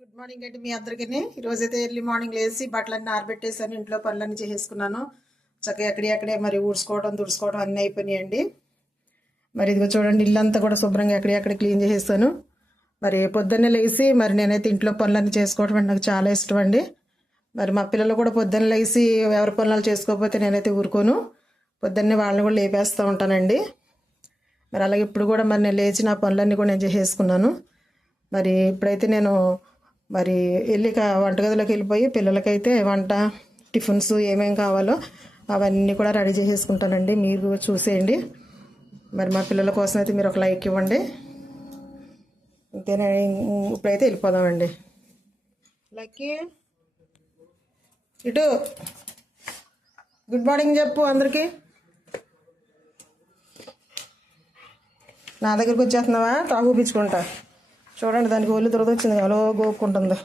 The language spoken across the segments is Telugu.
గుడ్ మార్నింగ్ అండి మీ అందరికీ. ఈరోజైతే ఎర్లీ మార్నింగ్ లేచి బట్టలన్నీ ఆరబెట్టేసాను, ఇంట్లో పనులన్నీ చేసేసుకున్నాను. చక్కగా ఎక్కడే మరి ఊడ్చుకోవడం తుడుచుకోవడం అన్నీ అయిపోయినాయండి. మరి ఇదిగో చూడండి, ఇల్లంతా కూడా శుభ్రంగా ఎక్కడే క్లీన్ చేసేస్తాను. మరి పొద్దున్నే లేచి మరి నేనైతే ఇంట్లో పనులన్నీ చేసుకోవడం అంటే నాకు చాలా ఇష్టం అండి. మరి మా పిల్లలు కూడా పొద్దున్న లేచి ఎవరి పనులు చేసుకోకపోతే నేనైతే ఊరుకోను, పొద్దున్నే వాళ్ళని కూడా లేపేస్తూ ఉంటానండి. మరి అలాగే ఇప్పుడు కూడా మరి నేను లేచి నా పనులన్నీ కూడా నేను చేసేసుకున్నాను. మరి ఇప్పుడైతే నేను మరి వెళ్ళి వంటగదిలోకి వెళ్ళిపోయి పిల్లలకైతే వంట టిఫిన్స్ ఏమేమి కావాలో అవన్నీ కూడా రెడీ చేసేసుకుంటానండి. మీరు చూసేయండి. మరి మా పిల్లల కోసం అయితే మీరు ఒక లైక్ ఇవ్వండి. అంతేనా? ఇప్పుడైతే వెళ్ళిపోదామండి. లక్కీ ఇటు గుడ్ మార్నింగ్ చెప్పు అందరికీ. నా దగ్గరికి వచ్చేస్తున్నావా? తాగు చూపించుకుంటా. చూడండి, దానికి ఒళ్ళు దురద వచ్చింది, అలో గోక్కుంటుంది.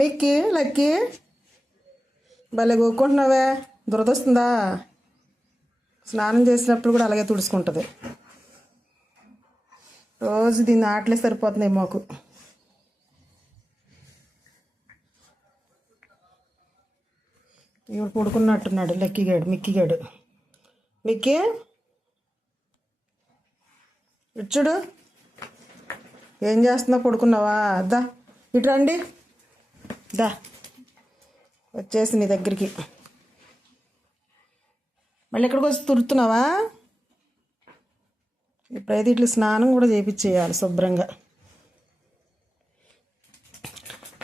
మిక్కి లక్కీ భలే గోక్కుంటున్నావే, దురద వస్తుందా? స్నానం చేసినప్పుడు కూడా అలాగే తుడుచుకుంటుంది. రోజు దీన్ని ఆటలే సరిపోతున్నాయి మాకు. ఇప్పుడు పడుకున్నట్టున్నాడు లక్కీగాడు, మిక్కీగాడు. మిక్కీ ఇచ్చుడు ఏం చేస్తున్నావు? పడుకున్నావా? దా ఇటు రండి, దా వచ్చేసి నీ దగ్గరికి. మళ్ళీ ఎక్కడికి వచ్చి తుడుతున్నావా? ఇప్పుడైతే ఇట్లా స్నానం కూడా చేయించేయాలి శుభ్రంగా.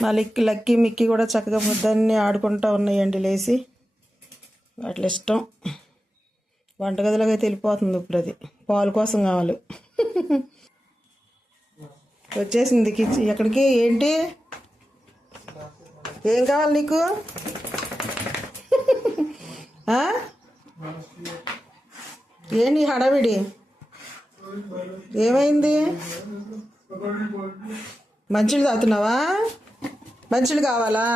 మా లక్కీ మిక్కీ కూడా చక్కగా పొద్దున్నే ఆడుకుంటూ ఉన్నాయండి లేచి. వాటి ఇష్టం. వంటగదిలోకి అయితే వెళ్ళిపోతుంది. ఇప్పుడు అది పాలు కోసం కావాలి. వచ్చేసింది ఎక్కడికి? ఏంటి ఏం కావాలి నీకు? ఏంటి హడావిడి? ఏమైంది? మంచిలు తాగుతున్నావా? మంచిలు కావాలా?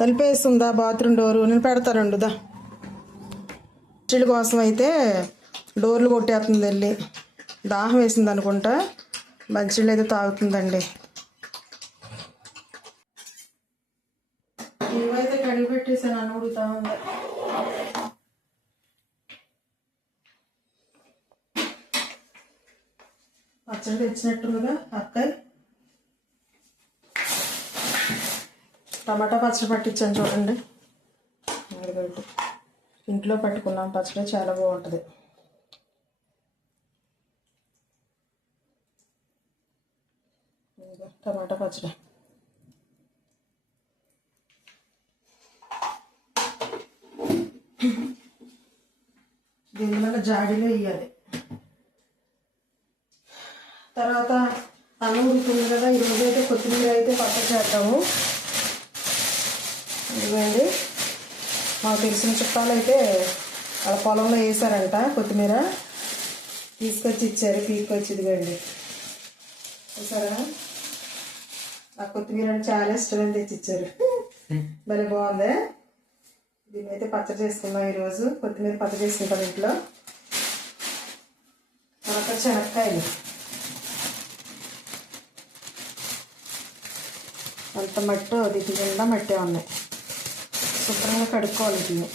తలిపేస్తుందా బాత్రూమ్ డోరు? నేను పెడతానండు. దా మంచిల కోసం అయితే డోర్లు కొట్టేస్తుంది వెళ్ళి. దాహం వేసింది అనుకుంటా, మంచిళ్ళు అయితే తాగుతుందండి. ఇవైతే కడిగి పెట్టేసాను అని ఉడుగుతా ఉంది. పచ్చడి తెచ్చినట్టుందిగా అక్కయ్య. టమాటా పచ్చడి పట్టించాను చూడండి. ఇంట్లో పట్టుకున్నాం పచ్చడి, చాలా బాగుంటుంది. టమాటా పచ్చడి దీని వల్ల జాడీలో వేయాలి. తర్వాత అన్నం ఉడుకుతుంది కదా, ఈరోజు అయితే కొత్తిమీర అయితే పచ్చడి చేద్దాము. ఇదిగోండి, మాకు తెలిసిన చుట్టాలు అయితే వాళ్ళ పొలంలో వేసారంట కొత్తిమీర, తీసుకొచ్చి ఇచ్చారు. పీక్కొచ్చి ఇదిగోండి చూసారా, నాకు కొత్తిమీర అంటే చాలా ఇష్టమని తెచ్చిచ్చారు. భలే బాగుంది. దీన్ని అయితే పచ్చడి చేసుకున్నాం ఈరోజు. కొత్తిమీర పచ్చడి చేసుకుంటాం ఇంట్లో. తర్వాత శనక్కాయలు అంత మట్టి దీని కింద మట్టే ఉన్నాయి, శుభ్రంగా కడుక్కోవాలి. దీన్ని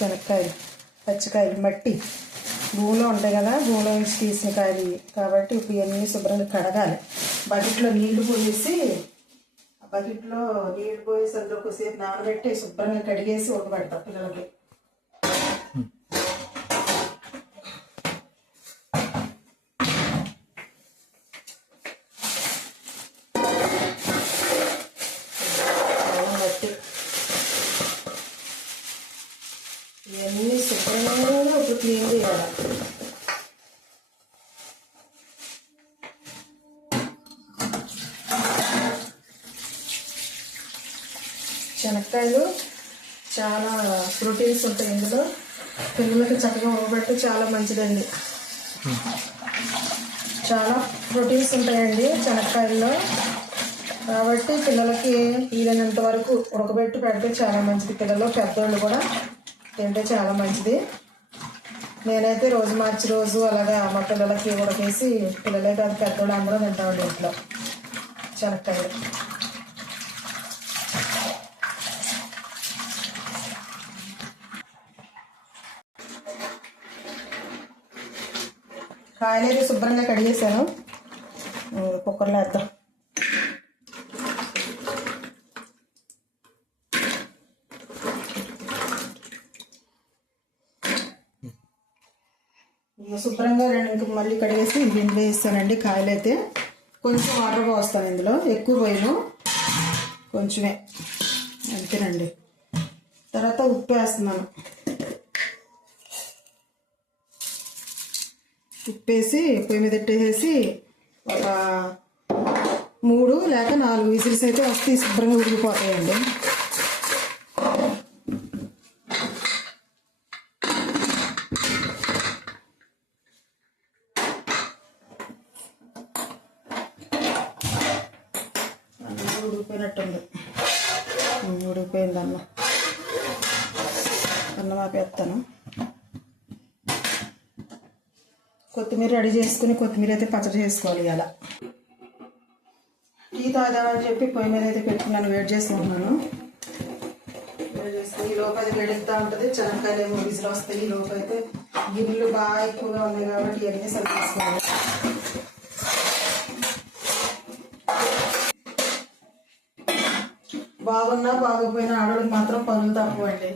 శనక్కాయలు పచ్చికాయలు మట్టి భూమిలో ఉంటాయి కదా, భూమిలో నుంచి తీసిన కాయలు కాబట్టి ఇప్పుడు ఇవన్నీ శుభ్రంగా కడగాలి. బకెట్లో నీళ్లు పోసేసి అందులో కొద్దిసేపు నానబెట్టి శుభ్రంగా కడిగేసి ఉడకబెడతాం పిల్లలకి. మట్టి ఇవన్నీ శుభ్రంగా ఇప్పుడు క్లీన్ చేయాలి. శనక్కాయలు చాలా ప్రోటీన్స్ ఉంటాయి ఇందులో. పిల్లలకి చక్కగా ఉడకబెడితే చాలా మంచిదండి. చాలా ప్రోటీన్స్ ఉంటాయండి శనక్కాయల్లో, కాబట్టి పిల్లలకి వీలైనంత వరకు ఉడకబెట్టి పెడితే చాలా మంచిది. పిల్లలు పెద్దవాళ్ళు కూడా తింటే చాలా మంచిది. నేనైతే రోజు మార్చి రోజు అలాగా మా పిల్లలకి ఉడకేసి, పిల్లలే కాదు పెద్దవాళ్ళు అందరూ తింటామండి ఇంట్లో శనక్కాయలు. కాయలు అయితే శుభ్రంగా కడిగేసాను. కుక్కర్లో వేద్దాం. శుభ్రంగా ఇంక మళ్ళీ కడిగేసి గిన్నెలో వేస్తానండి. కాయలు అయితే కొంచెం వాటర్ పోస్తాను, ఇందులో ఎక్కువ పోయాను, కొంచెమే అంతేనండి. తర్వాత ఉప్పు వేస్తున్నాను. ఉప్పేసి పొయ్యి మీద పెట్టేసి ఒక 3 లేక 4 విజిల్స్ అయితే వస్తే శుభ్రంగా ఉడికిపోతాయండి. ఉడికిపోయినట్టుంది. ఉడికిపోయింది అన్నం ఆపేస్తాను. కొత్తిమీర రెడీ చేసుకుని కొత్తిమీర అయితే పచ్చడి చేసుకోవాలి. ఇలా టీ తాగామని చెప్పి పొయ్యి మీద అయితే పెట్టుకున్నాను, వేడి చేసుకుంటున్నాను. వేడి చేసుకుని ఈ లోపు అది వేడిస్తూ ఉంటుంది. శనక్కాయలు ఏమో విజిల్ వస్తాయి. ఈ లోపు అయితే గిన్నెలు బాగా ఎక్కువగా ఉన్నాయి కాబట్టి ఇవన్నీ సరి చేసుకోవాలి. బాగున్నా బాగోపోయినా ఆడవాళ్ళకి మాత్రం పనులు తక్కువండి.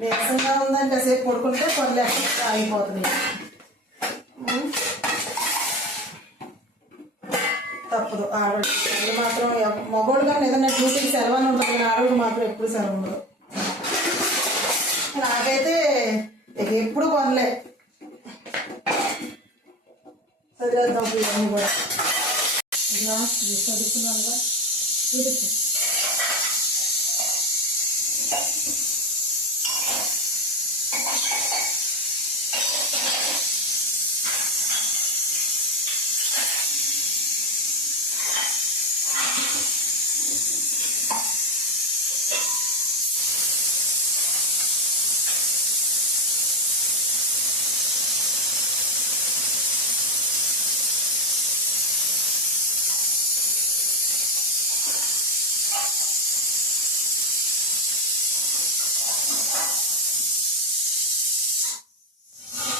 నీరసంగా ఉందని కాసేపు పడుకుంటే పనులు ఆగిపోతున్నాయి. తప్పదు. ఆడవాళ్ళు మాత్రం మగవాళ్ళు కానీ ఏదైనా డ్యూటీకి సెలవు అని ఉంటుంది, కానీ ఆడవాళ్ళు మాత్రం ఎప్పుడు సెలవు ఉండదు. నాకైతే ఎప్పుడు పనులే. చదివేద్దాం ఇవన్నీ కూడా చదువుకున్నానుగా చూపించు.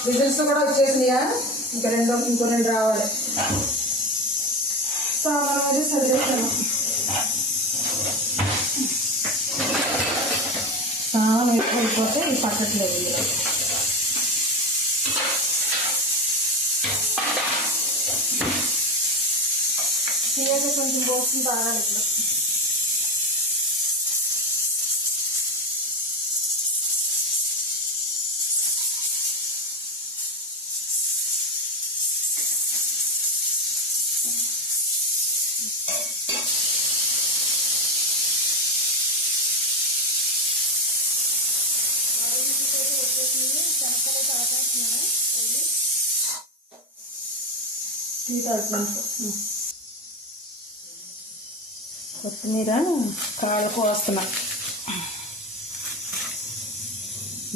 విజిల్స్ కూడా వచ్చేసినాయా? ఇంకో రెండు రావాలి. సామాన్ అది సరిచేస్తాను. సామాన్ ఎక్కువైపోతే ఈ పట్టట్లేదు. తీయగా కొంచెం పోస్తుంది తాగాలి ఇప్పుడు. కొత్తిమీర కాళ్ళకు వస్తున్నా.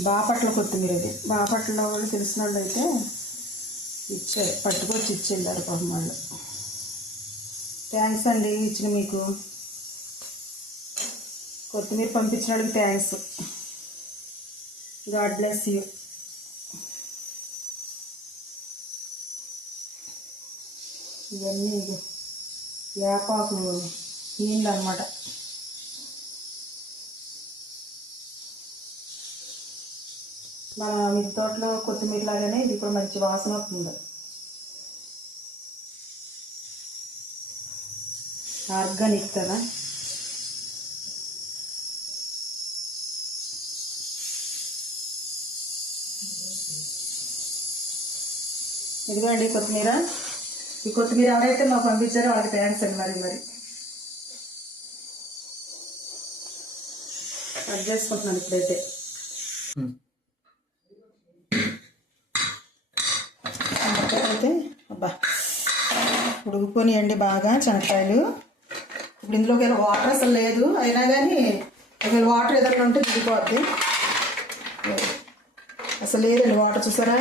బాపట్ల కొత్తిమీర. అది బాపట్ల వాళ్ళు తెలిసిన వాళ్ళు అయితే పట్టుకొచ్చి ఇచ్చేళ్ళారు పాపం వాళ్ళు. థ్యాంక్స్ అండి ఇచ్చిన మీకు. కొత్తిమీర పంపించిన వాళ్ళకి థ్యాంక్స్. God bless you. ఇవన్నీ వేపాకు నీళ్ళు అన్నమాట. మన మిద్దె తోటలో కొత్తిమీర లాగానే ఇది కూడా మంచి వాసన వస్తుంది. ఆర్గానిక్ కదా. ఇదిగోండి కొత్తిమీర. ఈ కొత్తిమీర ఎవరైతే మాకు పంపించారో వాళ్ళకి థ్యాంక్స్ అండి. మరి కట్ చేసుకుంటున్నాను ఇప్పుడైతే. అయితే అబ్బా ఉడికిపోయినాయండి బాగా శనక్కాయలు. ఇప్పుడు ఇందులోకి వాటర్ అసలు లేదు, అయినా కానీ వాటర్ ఏదైనా ఉంటే దిగిపోద్ది. అసలు లేదండి వాటర్, చూసారా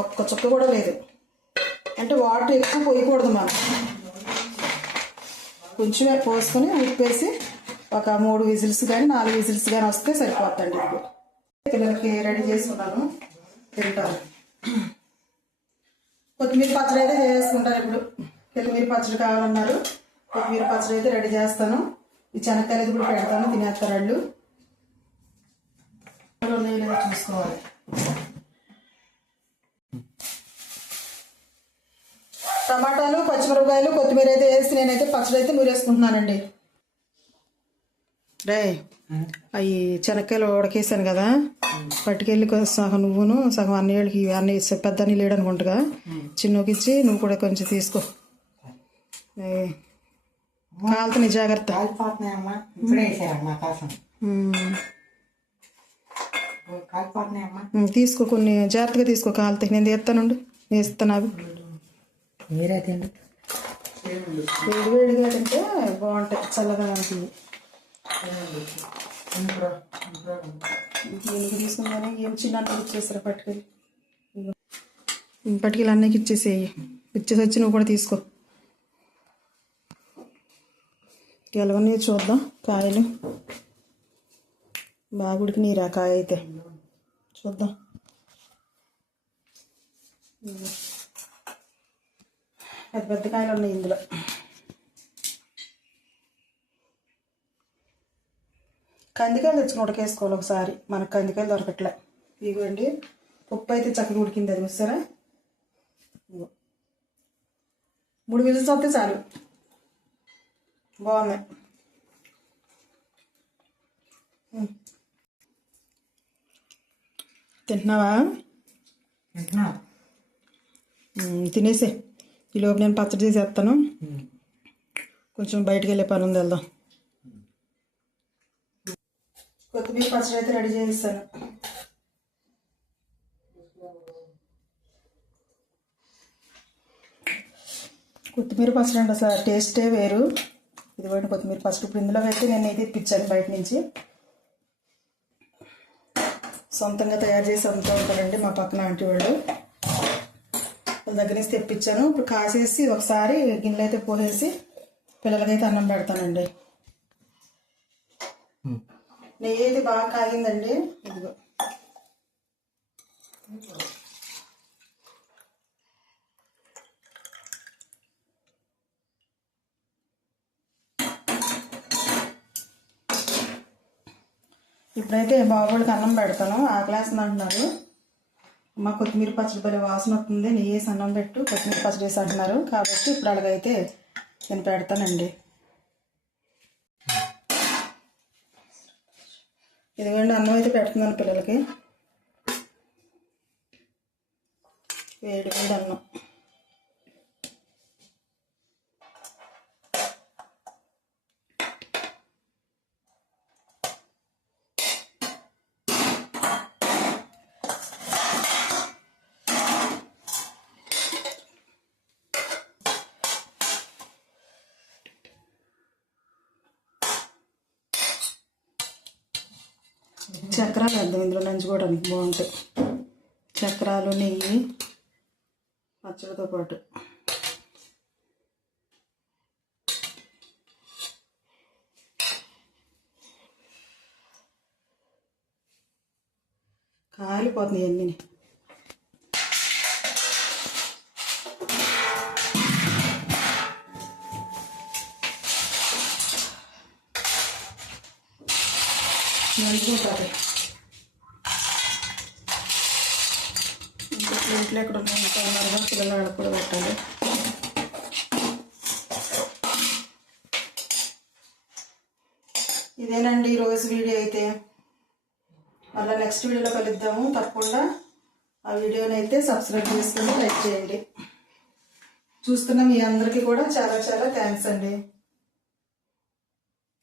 ఒక్క చుక్క కూడా లేదు. అంటే వాటర్ ఎక్కువ పోయకూడదు మనం, కొంచెమే పోసుకొని ఉప్పేసి ఒక 3 విజిల్స్ కానీ 4 విజిల్స్ కానీ వస్తే సరిపోతుందండి. ఇప్పుడు పిల్లలకి రెడీ చేసుకున్నాను, తింటారు. కొత్తిమీర పచ్చడి అయితే చేసుకుంటారు. ఇప్పుడు కొత్తిమీర పచ్చడి కావాలన్నారు, కొత్తిమీర పచ్చడి అయితే రెడీ చేస్తాను. ఈ శనక్కాయలు అయితే కూడా పెడతాను, తినేస్తారు వాళ్ళు. చూసుకోవాలి. టమాటాలు, పచ్చిమిరపకాయలు, కొత్తిమీర అయితే వేసి నేనైతే పచ్చడి అయితే నూరేసుకుంటున్నానండి. రే అవి శనక్కాయలు ఉడకేసాను కదా, పట్టుకెళ్ళి సగం నువ్వును సగం అన్నయ్యకి అన్నీ పెద్ద అన్నీ లేడు అనుకుంటుగా, చిన్నకి ఇచ్చి నువ్వు కూడా కొంచెం తీసుకో. కాలుతున్నాయి, జాగ్రత్త. తీసుకో, కొన్ని జాగ్రత్తగా తీసుకో, కాలుతాయి. నేను తీస్తానుండు, వేస్తాను. మీరే తిండి వేడి వేడిగా తింటే బాగుంటాయి, చల్లగా అనిపించింది. దీనికి తీసుకుందానే ఏం చిన్న ఇచ్చేసారు, పట్టుకెళ్ళి అన్నకి ఇచ్చేసేయి. ఇచ్చేసి వచ్చి నువ్వు కూడా తీసుకో. గెలవని చూద్దాం, కాయలు బాగా ఉడికినీరా కాయ అయితే చూద్దాం. పెద్ద పెద్ద కాయలు ఉన్నాయి ఇందులో. కందికాయలు తెచ్చుకుని ఉడకేసుకోవాలి ఒకసారి, మనకు కందికాయలు దొరకట్లే. ఇదిగోండి పప్పు అయితే చక్కగా ఉడికింది, అది చూస్తారా. 3 విజిల్స్ వస్తే చాలు, బాగున్నాయి. తింటున్నావా? తినేసే. ఈలోపు నేను పచ్చడి చేసేస్తాను, కొంచెం బయటికి వెళ్ళే పని ఉంది, వెళ్దాం. కొత్తిమీర పచ్చడి అయితే రెడీ చేస్తాను. కొత్తిమీర పచ్చడి అంటే అసలు టేస్టే వేరు. ఇదిగోండి కొత్తిమీర పచ్చడి. ఇప్పుడు ఇందులో అయితే నేను ఇది ఇప్పించాను బయట నుంచి, సొంతంగా తయారు చేసి అమ్ముతూ ఉంటారండి మా పక్కన ఆంటీ వాళ్ళు. వాళ్ళ దగ్గర నుంచి తెప్పించాను. ఇప్పుడు కాసేసి ఒకసారి గిన్నెలు అయితే పోసేసి పిల్లలకైతే అన్నం పెడతానండి. నెయ్యి అయితే బాగా కాగిందండి. ఇదిగో ఇప్పుడైతే బాబుడికి అన్నం పెడతాను. ఆకలేస్తుంది అంటున్నారు. అమ్మ కొత్తిమీర పచ్చడి భలే వాసన వస్తుంది, నెయ్యి వేసి అన్నం పెట్టు, కొత్తిమీర పచ్చడి వేసి అంటున్నారు. కాబట్టి ఇప్పుడు అలాగైతే నేను పెడతానండి. ఇదిగోండి అన్నం అయితే పెడుతున్నాను పిల్లలకి, వేడి వేడి అన్నం. చక్రాలు వేద్దాం ఇందులో, నంచుకోవడానికి బాగుంటాయి. చక్రాలు, నెయ్యి, పచ్చడితో పాటు. కాలిపోతుంది అన్నీ. నంచుకుంటారు ఇంట్లో ఎక్కడ ఉన్నారుగా, పిల్లలు ఆడ కూడా పెట్టాలి. ఇదేనండి ఈరోజు వీడియో అయితే. మళ్ళీ నెక్స్ట్ వీడియోలో కలుద్దాము. తప్పకుండా ఆ వీడియోని అయితే సబ్స్క్రైబ్ చేసుకుని లైక్ చేయండి. చూస్తున్న మీ అందరికీ కూడా చాలా చాలా థ్యాంక్స్ అండి.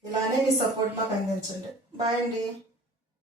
ఇలానే మీ సపోర్ట్ మాకు అందించండి. బాయ్ అండి.